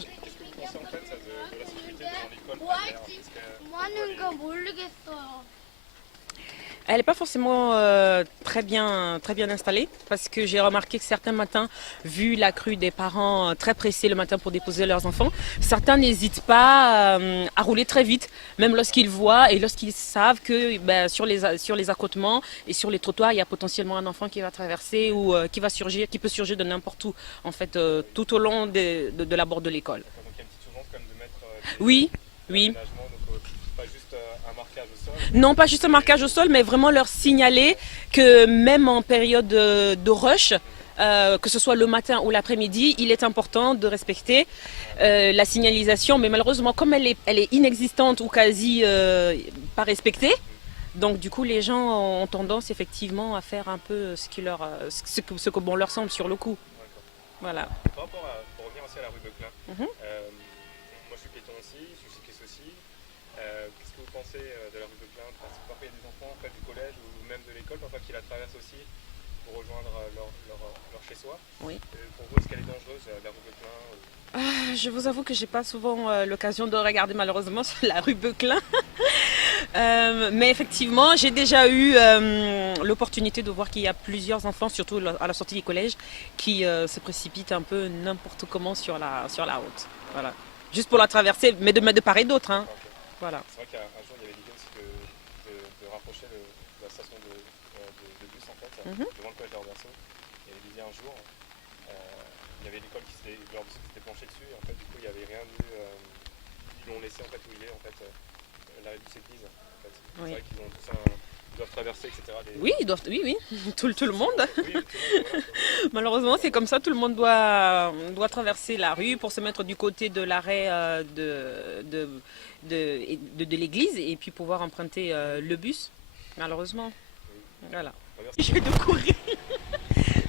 Qu'est-ce que vous pensez en fait ça, de la sécurité devant l'école primaire? Qu'est-ce que, 뭐 on voit 하는 거 les... 모르겠어요. Elle n'est pas forcément très bien installée parce que j'ai remarqué que certains matins, vu la crue des parents très pressés le matin pour déposer leurs enfants, certains n'hésitent pas à rouler très vite, même lorsqu'ils voient et lorsqu'ils savent que ben, sur les accotements et sur les trottoirs, il y a potentiellement un enfant qui va traverser ou qui va surgir, qui peut surgir de n'importe où, en fait, tout au long de la borde de l'école. D'accord, donc il y a une petite urgence quand même de mettre Oui, de oui. l'aménagement, donc pas juste un marquage au sol, Non, pas juste un mais... marquage au sol, mais vraiment leur signaler que même en période de rush, que ce soit le matin ou l'après-midi, il est important de respecter la signalisation. Mais malheureusement, comme elle est inexistante ou quasi pas respectée, donc du coup, les gens ont tendance effectivement à faire un peu ce que bon leur semble sur le coup. D'accord. Voilà. Par rapport à, pour revenir aussi à la rue Beuclin, Mhm. moi je suis piéton aussi, je suis cycliste aussi. Qu'est-ce que vous pensez de la rue Beuclin? Parce que parfois il y a des enfants en fait, du collège ou même de l'école parfois qui la traversent aussi pour rejoindre leur chez-soi. Oui. Pour vous, est-ce qu'elle est dangereuse la rue Beuclin Je vous avoue que j'ai pas souvent l'occasion de regarder malheureusement sur la rue Beuclin. Mais effectivement, j'ai déjà eu l'opportunité de voir qu'il y a plusieurs enfants, surtout à la sortie du collège, qui se précipitent un peu n'importe comment sur la route. Voilà. Juste pour la traverser, mais de part et d'autre. Hein. D'accord, ok. Voilà. C'est vrai qu'un jour il y avait l'idée aussi de rapprocher la station de bus en fait, Mhm. devant le collège d'Orberceau. Il y avait l'idée un jour, il y avait l'école leur bus qui s'était penché dessus et en fait du coup il n'y avait rien eu, ils l'ont laissé en fait où il est en fait, l'arrêt du bus église en fait. C'est Oui. vrai qu'ils ont tous ils doivent traverser etc. Oui, oui, oui, tout le monde. Oui, tout le monde, voilà, quoi. Malheureusement, c'est comme ça, tout le monde doit traverser la rue pour se mettre du côté de l'arrêt de l'église et puis pouvoir emprunter le bus, malheureusement. Oui. Voilà. Bah, merci. Obligé de courir.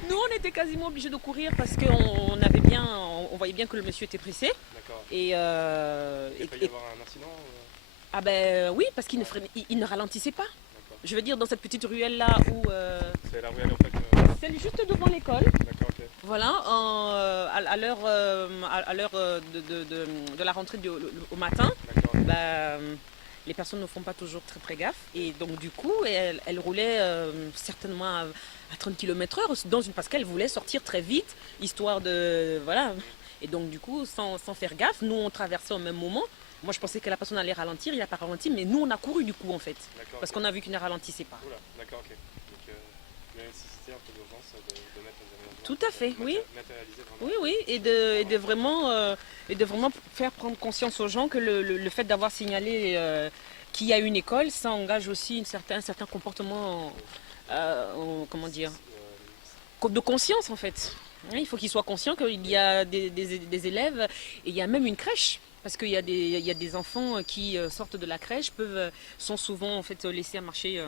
Nous, on était quasiment obligés de courir parce qu'on avait bien, on voyait bien que le monsieur était pressé. D'accord. Et, Il y a failli y avoir un incident ah ben oui, parce qu'il ne, il ne ralentissait pas. D'accord. Je veux dire, dans cette petite ruelle là où C'est la rue elle, en fait. celle juste devant l'école. D'accord, ok. Voilà, à l'heure de la rentrée au matin, D'accord. bah, les personnes ne font pas toujours très gaffe. Et donc du coup, elle roulait certainement à 30 km/h parce qu'elle voulait sortir très vite, histoire de... Voilà. Et donc du coup, sans faire gaffe, nous on traversait au même moment. Moi je pensais que la personne allait ralentir, il n'a pas ralenti, mais nous on a couru du coup en fait. D'accord. Parce Ok. qu'on a vu qu'il ne ralentissait pas. Oula, d'accord, ok. Donc il y a une nécessité un peu d'urgence de mettre des aménagements, Tout à fait, oui. matérialiser vraiment. Oui, oui, et de vraiment faire prendre conscience aux gens que le fait d'avoir signalé qu'il y a une école, ça engage aussi un certain comportement, comment dire, de conscience en fait. Oui, il faut qu'ils soient conscients qu'il y a des élèves et il y a même une crèche. Parce qu'il y a des enfants qui sortent de la crèche, sont souvent en fait laissés à marcher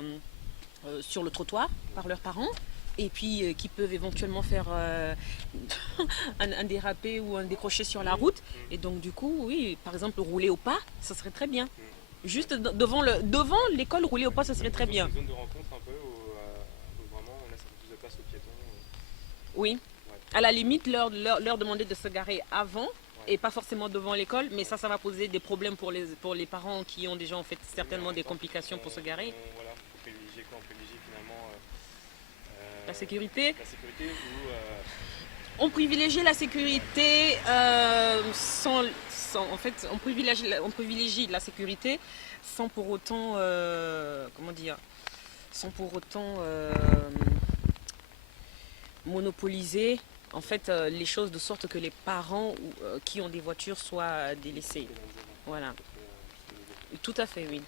sur le trottoir par leurs parents et puis qui peuvent éventuellement faire un dérapé ou un décroché sur la route. Et donc du coup, oui, par exemple, rouler au pas, ça serait très bien. Juste devant l'école, rouler au pas, ça serait très bien. C'est une zone de rencontre un peu où vraiment on laisse un peu plus de place aux piétons. Oui. Ouais. À la limite, leur demander de se garer avant Ouais. et pas forcément devant l'école, mais ça va poser des problèmes pour les parents qui ont déjà en fait certainement des complications pour se garer. Voilà, faut privilégier quoi? On privilégie finalement La sécurité, la sécurité ou on privilégie la sécurité en fait, on privilégie la sécurité sans pour autant, comment dire, sans pour autant monopoliser en fait les choses de sorte que les parents qui ont des voitures soient délaissés. pénaliser, Voilà, parce que, tout à fait, oui.